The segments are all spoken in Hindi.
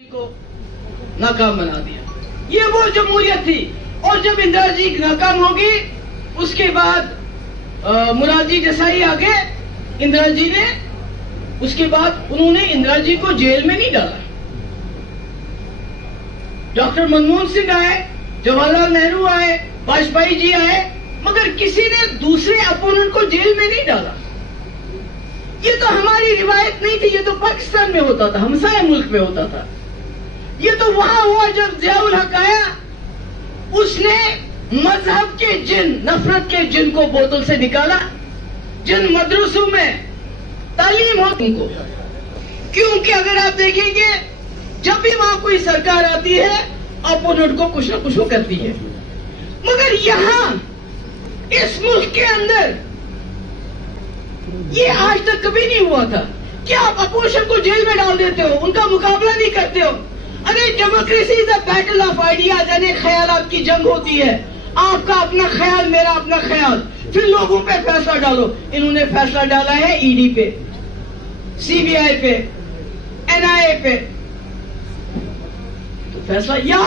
को नाकाम बना दिया। ये वो जमहूरियत थी। और जब इंदिरा जी नाकाम होगी उसके बाद मुरारजी देसाई आ गए। इंदिरा जी ने उसके बाद उन्होंने इंदिरा जी को जेल में नहीं डाला। डॉक्टर मनमोहन सिंह आए, जवाहरलाल नेहरू आए, वाजपेयी जी आए, मगर किसी ने दूसरे अपोनेंट को जेल में नहीं डाला। ये तो हमारी रिवायत नहीं थी, ये तो पाकिस्तान में होता था, हमसाया मुल्क में होता था। ये तो वहां हुआ जब जियाउल हक आया, उसने मजहब के जिन, नफरत के जिन को बोतल से निकाला। जिन मदरसों में तालीम हो उनको, क्योंकि अगर आप देखेंगे जब भी वहां कोई सरकार आती है अपोनेंट को कुछ न कुछ वो करती है। मगर यहां इस मुल्क के अंदर ये आज तक कभी नहीं हुआ था कि आप अपोजिशन को जेल में डाल देते हो, उनका मुकाबला नहीं करते हो। अरे democracy is a battle of ideas, यानी ख्यालात की जंग होती है। आपका अपना ख्याल, मेरा अपना ख्याल, फिर लोगों पे फैसला डालो। इन्होंने फैसला डाला है ईडी पे, सीबीआई पे, एनआईए पे। तो फैसला, या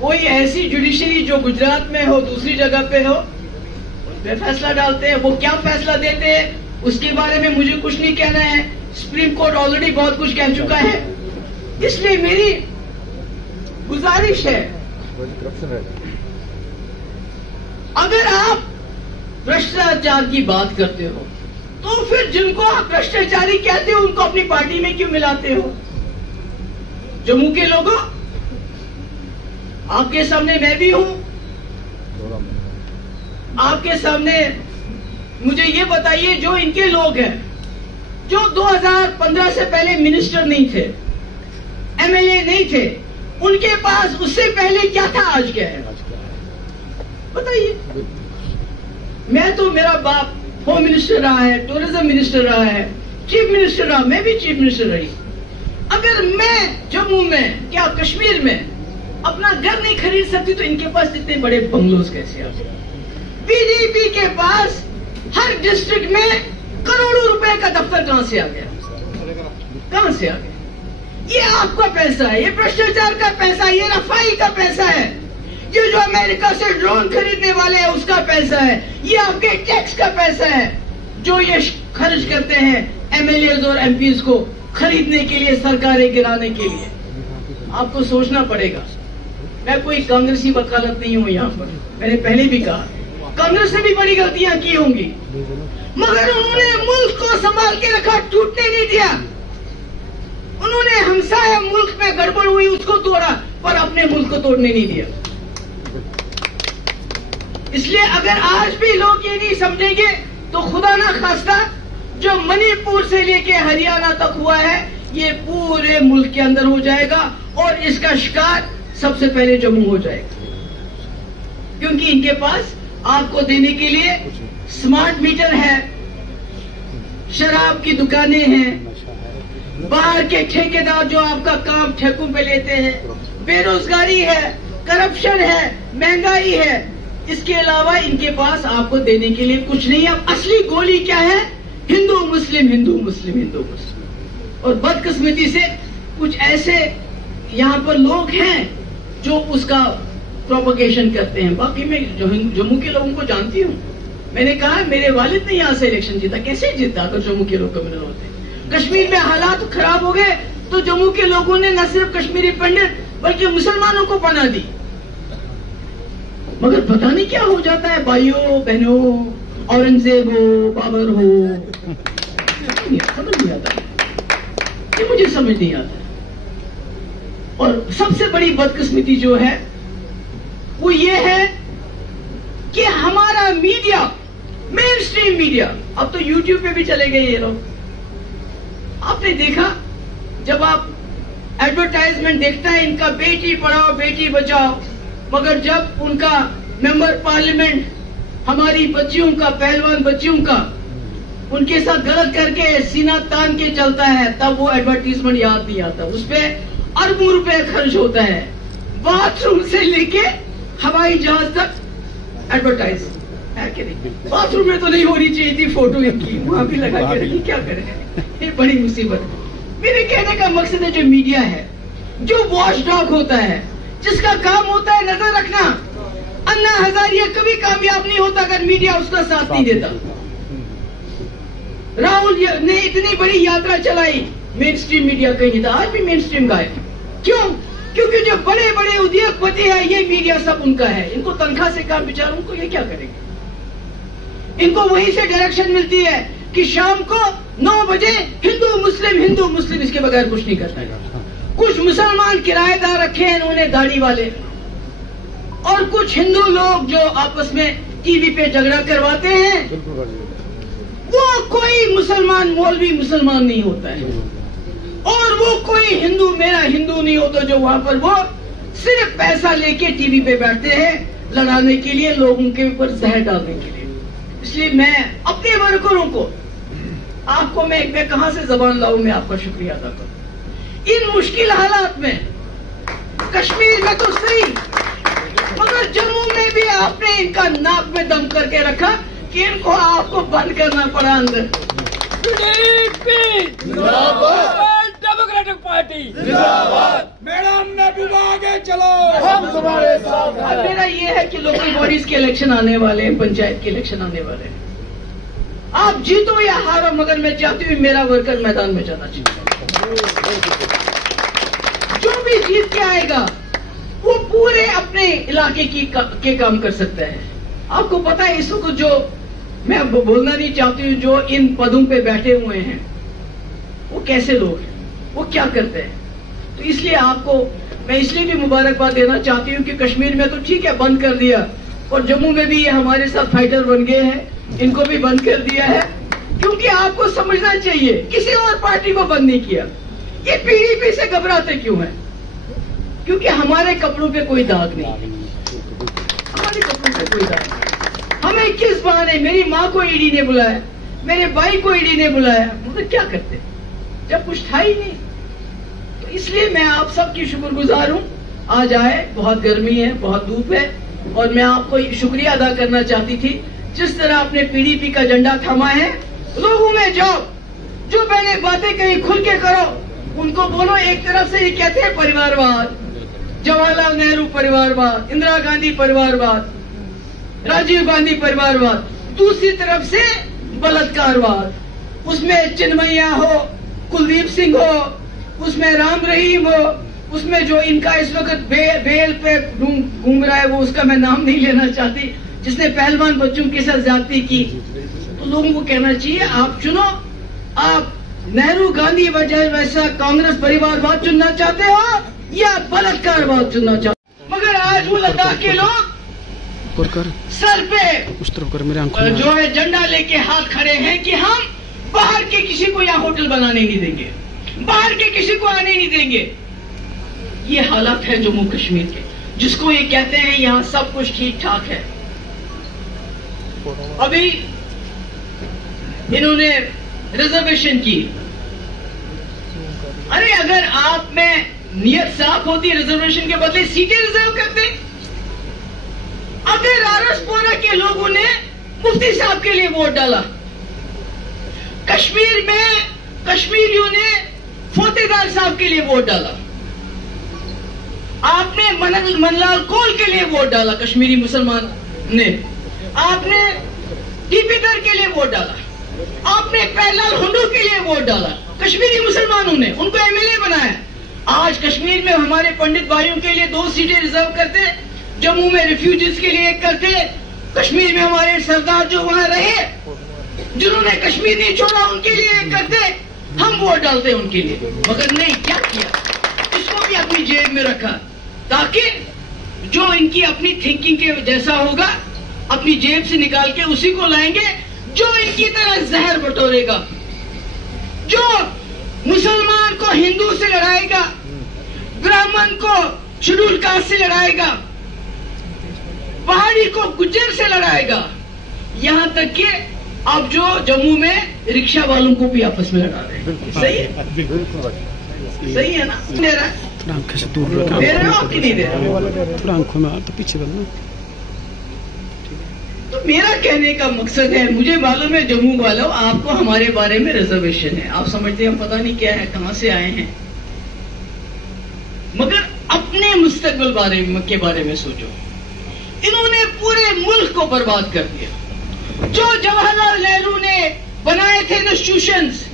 कोई ऐसी जुडिशरी जो गुजरात में हो, दूसरी जगह पे हो, उन पे फैसला डालते हैं। वो क्या फैसला देते हैं उसके बारे में मुझे कुछ नहीं कहना है। सुप्रीम कोर्ट ऑलरेडी बहुत कुछ कह चुका है। इसलिए मेरी गुजारिश है, अगर आप भ्रष्टाचार की बात करते हो तो फिर जिनको आप भ्रष्टाचारी कहते हो उनको अपनी पार्टी में क्यों मिलाते हो? जम्मू के लोगों, आपके सामने मैं भी हूं, आपके सामने मुझे ये बताइए, जो इनके लोग हैं जो 2015 से पहले मिनिस्टर नहीं थे, एमएलए नहीं थे, उनके पास उससे पहले क्या था, आज क्या है, बताइए। मैं तो, मेरा बाप होम मिनिस्टर रहा है, टूरिज्म मिनिस्टर रहा है, चीफ मिनिस्टर रहा, मैं भी चीफ मिनिस्टर रही। अगर मैं जम्मू में, क्या कश्मीर में अपना घर नहीं खरीद सकती तो इनके पास इतने बड़े बंगलोज कैसे आ गए? बीजेपी के पास हर डिस्ट्रिक्ट में करोड़ों रुपए का दफ्तर कहां से आ गया? कहां से आ गया? ये आपका पैसा है, ये भ्रष्टाचार का पैसा है, ये रफाई का पैसा है, ये जो अमेरिका से ड्रोन खरीदने वाले हैं उसका पैसा है, ये आपके टैक्स का पैसा है जो ये खर्च करते हैं एमएलए और एमपीज को खरीदने के लिए, सरकारें गिराने के लिए। आपको सोचना पड़ेगा। मैं कोई कांग्रेसी वकालत नहीं हूं यहाँ पर, मैंने पहले भी कहा कांग्रेस ने भी बड़ी गलतियां की होंगी, मगर उन्होंने मुल्क को संभाल के रखा, टूटने नहीं दिया। उन्होंने हमसाया मुल्क में गड़बड़ हुई उसको तोड़ा, पर अपने मुल्क को तोड़ने नहीं दिया। इसलिए अगर आज भी लोग ये नहीं समझेंगे तो खुदा ना खास्ता जो मणिपुर से लेके हरियाणा तक हुआ है ये पूरे मुल्क के अंदर हो जाएगा, और इसका शिकार सबसे पहले जम्मू हो जाएगा। क्योंकि इनके पास आपको देने के लिए स्मार्ट मीटर है, शराब की दुकानें हैं, बाहर के ठेकेदार जो आपका काम ठेकों पे लेते हैं, बेरोजगारी है, करप्शन है, महंगाई है। इसके अलावा इनके पास आपको देने के लिए कुछ नहीं है। अब असली गोली क्या है? हिंदू मुस्लिम, हिंदू मुस्लिम, हिंदू मुस्लिम। और बदकिस्मती से कुछ ऐसे यहाँ पर लोग हैं जो उसका प्रोपगेशन करते हैं। बाकी मैं जम्मू के लोगों को जानती हूँ। मैंने कहा मेरे वालिद ने यहाँ से इलेक्शन जीता, कैसे जीता अगर जम्मू के लोग कम्युनल होते? कश्मीर में हालात खराब हो गए तो जम्मू के लोगों ने न सिर्फ कश्मीरी पंडित बल्कि मुसलमानों को पनाह दी। मगर पता नहीं क्या हो जाता है, भाइयों बहनों, औरंगजेब हो, बाबर हो, समझ नहीं आता, ये मुझे समझ नहीं आता। और सबसे बड़ी बदकिस्मती जो है वो ये है कि हमारा मीडिया, मेन स्ट्रीम मीडिया, अब तो यूट्यूब पे भी चले गए ये लोग। आपने देखा जब आप एडवर्टाइजमेंट देखता है इनका, बेटी पढ़ाओ बेटी बचाओ, मगर जब उनका मेंबर पार्लियामेंट हमारी बच्चियों का, पहलवान बच्चियों का, उनके साथ गलत करके सीना तान के चलता है, तब वो एडवर्टाइजमेंट याद नहीं आता। उसपे अरबों रुपए खर्च होता है, बाथरूम से लेके हवाई जहाज तक एडवर्टाइज है कि नहीं? बाथरूम में तो नहीं होनी चाहिए थी फोटो इनकी, वहां भी लगा के रखी, क्या करें? ये बड़ी मुसीबत। मेरे कहने का मकसद है जो मीडिया है जो वॉचडॉग होता है, जिसका काम होता है नजर रखना। अन्ना हजारिया कभी कामयाब नहीं होता अगर मीडिया उसका साथ नहीं देता। राहुल ने इतनी बड़ी यात्रा चलाई, मेन स्ट्रीम मीडिया कहीं नहीं था, आज भी मेन स्ट्रीम गायब। क्यों? क्योंकि जो बड़े बड़े उद्योगपति है, ये मीडिया सब उनका है। इनको तनख्वाह से काम, बेचारों को ये क्या करेंगे? इनको वहीं से डायरेक्शन मिलती है कि शाम को 9 बजे हिंदू मुस्लिम, इसके बगैर कुछ नहीं करता है। कुछ मुसलमान किराएदार रखे हैं इन्होंने, दाढ़ी वाले, और कुछ हिंदू लोग जो आपस में टीवी पे झगड़ा करवाते हैं। वो कोई मुसलमान मौलवी मुसलमान नहीं होता है, और वो कोई हिंदू मेरा हिंदू नहीं होता जो वहां पर वो सिर्फ पैसा लेके टीवी पे बैठते हैं लड़ाने के लिए, लोगों के ऊपर जहर डालने के लिए। इसलिए मैं अपने वर्करों को, आपको मैं कहां से जबान लाऊं, मैं आपका शुक्रिया अदा करूं। इन मुश्किल हालात में, कश्मीर में तो सही, मगर जम्मू में भी आपने इनका नाक में दम करके रखा कि इनको आपको बंद करना पड़ा अंदर। डेमोक्रेटिक पार्टी जिंदाबाद। मैडम महबूबा आगे चलो, हम तुम्हारे साथ हैं। अब मेरा ये है कि लोकल बॉडीज के इलेक्शन आने वाले हैं, पंचायत के इलेक्शन आने वाले हैं। आप जीतो या हारो, मगर मैं चाहती हूँ मेरा वर्कर मैदान में जाना चाहिए। जो भी जीत के आएगा वो पूरे अपने इलाके के काम कर सकता है। आपको पता है इस वक्त जो मैं बोलना नहीं चाहती हूँ, जो इन पदों पे बैठे हुए हैं वो कैसे लोग हैं, वो क्या करते हैं। तो इसलिए आपको मैं इसलिए भी मुबारकबाद देना चाहती हूँ कि कश्मीर में तो ठीक है बंद कर दिया, और जम्मू में भी ये हमारे साथ फाइटर बन गए हैं, इनको भी बंद कर दिया है। क्योंकि आपको समझना चाहिए किसी और पार्टी को बंद नहीं किया। ये पीडीपी से घबराते क्यों है? क्योंकि हमारे कपड़ों पे कोई दाग नहीं, हमारे कपड़ों पे कोई दाग नहीं। हमें किस बहाने, मेरी माँ को ईडी ने बुलाया, मेरे भाई को ईडी ने बुलाया, मतलब क्या करते जब कुछ था ही नहीं। तो इसलिए मैं आप सबकी शुक्रगुजार हूँ। आज आए, बहुत गर्मी है, बहुत धूप है, और मैं आपको शुक्रिया अदा करना चाहती थी जिस तरह आपने पीडीपी का झंडा थामा है। लोगों में जाओ, जो मैंने बातें कही खुल के करो, उनको बोलो। एक तरफ से ये कहते हैं परिवारवाद, जवाहरलाल नेहरू परिवारवाद, इंदिरा गांधी परिवारवाद, राजीव गांधी परिवारवाद, दूसरी तरफ से बलात्कारवाद, उसमें चिन्मैया हो, कुलदीप सिंह हो, उसमें राम रहीम हो, उसमें जो इनका इस वक्त बेल पे घूम रहा है, वो उसका मैं नाम नहीं लेना चाहती, जिसने पहलवान बच्चों के साथ ज्यादती की। तो लोगों को कहना चाहिए आप चुनो, आप नेहरू गांधी वजह वैसा कांग्रेस परिवारवाद चुनना चाहते हो या बलात्कारवाद चुनना चाहते हो। मगर आज वो लद्दाख के लोग सर पे उस तरफ कर, मेरे आंखों में जो है झंडा लेके हाथ खड़े हैं कि हम बाहर के किसी को यहाँ होटल बनाने नहीं देंगे, बाहर के किसी को आने नहीं देंगे। ये हालत है जम्मू कश्मीर के, जिसको ये कहते हैं यहाँ सब कुछ ठीक ठाक है। अभी इन्होंने रिजर्वेशन की। अरे अगर आप में नियत साफ होती, रिजर्वेशन के बदले सीटें रिजर्व करते। अगर आरसपोरा के लोगों ने मुफ्ती साहब के लिए वोट डाला, कश्मीर में कश्मीरियों ने फोतेदार साहब के लिए वोट डाला, आपने मनलाल कौल के लिए वोट डाला, कश्मीरी मुसलमान ने, आपने टीपीदर के लिए वोट डाला, आपने पहलाल हुंडू के लिए वोट डाला, कश्मीरी मुसलमानों ने उनको एमएलए बनाया। आज कश्मीर में हमारे पंडित भाइयों के लिए 2 सीटें रिजर्व करते, जम्मू में रिफ्यूजीज के लिए 1 करते, कश्मीर में हमारे सरदार जो वहां रहे, जिन्होंने कश्मीर नहीं छोड़ा, उनके लिए 1 करते, हम वोट डालते उनके लिए। मगर नहीं, क्या किया, इसको भी अपनी जेब में रखा, ताकि जो इनकी अपनी थिंकिंग के जैसा होगा अपनी जेब से निकाल के उसी को लाएंगे, जो इनकी तरह जहर बटोरेगा, जो मुसलमान को हिंदू से लड़ाएगा, ब्राह्मण को शेड्यूल कास्ट से लड़ाएगा, पहाड़ी को गुज्जर से लड़ाएगा, यहां तक कि अब जो जम्मू में रिक्शा वालों को भी आपस में लड़ा रहे हैं। सही है, सही है ना? दे रहा है, आंखें से दूर दे रहे हो कि नहीं दे रहे? थोड़ा आंखों में तो पीछे करना। तो मेरा कहने का मकसद है, मुझे मालूम है जम्मू वालों आपको हमारे बारे में रिजर्वेशन है, आप समझते हैं हम पता नहीं क्या है, कहां से आए हैं। मुस्तकबिल के बारे में सोचो। इन्होंने पूरे मुल्क को बर्बाद कर दिया। जो जवाहरलाल नेहरू ने बनाए थे इंस्टीट्यूशंस,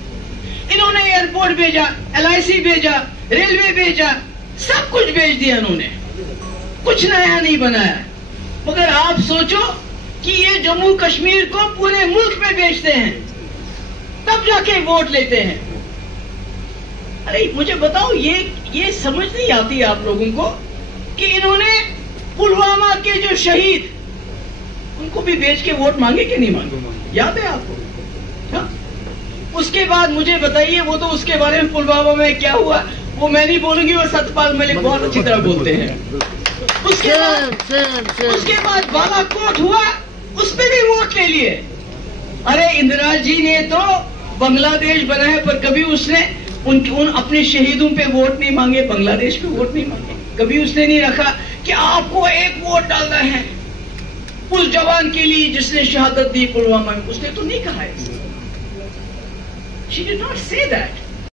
इन्होंने एयरपोर्ट भेजा, LIC भेजा, रेलवे भेजा, सब कुछ भेज दिया इन्होंने, कुछ नया नहीं बनाया। मगर आप सोचो कि ये जम्मू कश्मीर को पूरे मुल्क में बेचते हैं, तब जाके वोट लेते हैं। अरे मुझे बताओ, ये समझ नहीं आती आप लोगों को कि इन्होंने पुलवामा के जो शहीद, उनको भी बेच के वोट मांगे कि नहीं मांगे? याद है आपको? हाँ? उसके बाद मुझे बताइए, वो तो उसके बारे में पुलवामा में क्या हुआ वो मैं नहीं बोलूंगी, वो सतपाल मलिक बहुत अच्छी तरह बोलते हैं। उसके बाद बालाकोट हुआ, उस पर भी वोट ले लिए। अरे इंदिरा जी ने तो बांग्लादेश बनाया, पर कभी उसने उन अपने शहीदों पे वोट नहीं मांगे, बांग्लादेश पे वोट नहीं मांगे। कभी उसने नहीं रखा कि आपको एक वोट डालना है उस जवान के लिए जिसने शहादत दी पुलवामा में, उसने तो नहीं कहा है। She did not say that.